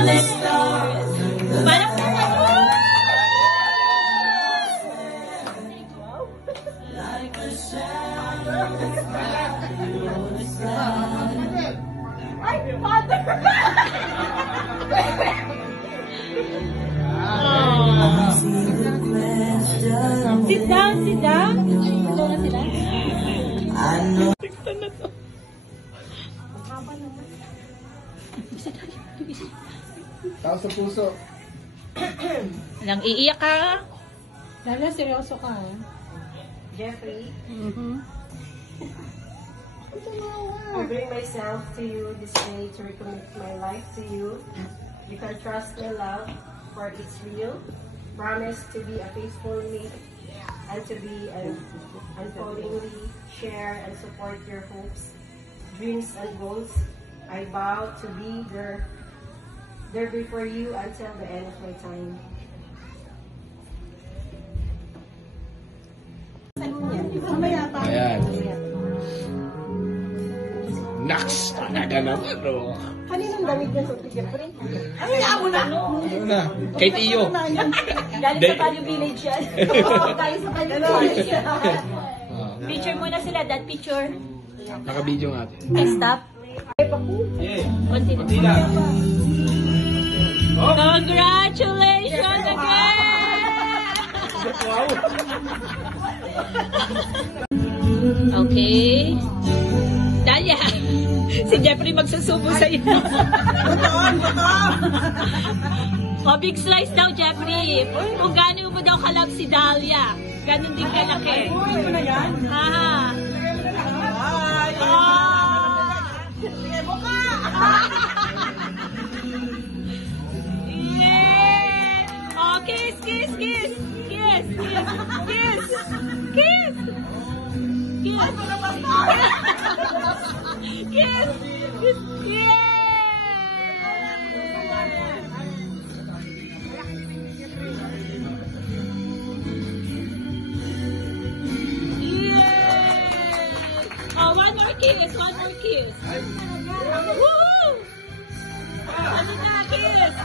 Parang Ay, mother! sit down, sit down. Ito na sila. Tao sa puso. Nang iiyak ka. Dahil seryoso ka, ha? Jeffrey, Tumawa. I bring myself to you this day to recommit my life to you. You can trust my love, for it's real. Promise to be a faithful mate and to be unfoldingly share and support your hopes, dreams, and goals. I vow to be there before you until the end of my time. Ayan. Naks! Talaga naman, no? Kaninang damit niya sa Jeffrey? Ay, amo na. Ano na? Kay Tiyo. Galing sa Value Village yan. Galing sa Value Village yan. Picture muna sila, that picture. Naka-video nga. Ay, stop. Continue. Congratulations again! Okay. Dalia, si Jeffrey magsusubo sa iyo. O, big slice daw, Jeffrey. Kung gano'n mo daw kalab si Dalia, gano'n din kalaki. Uy, mo na yan? Ha? Sige mo ka! Yeah! Oh, kiss, kiss, kiss! Kiss, kiss, kiss! Kiss! Kiss! Ay, mga pastor! Kiss! Yeah! Oh, one more kiss, one more kiss. Woohoo! Ano na, kiss?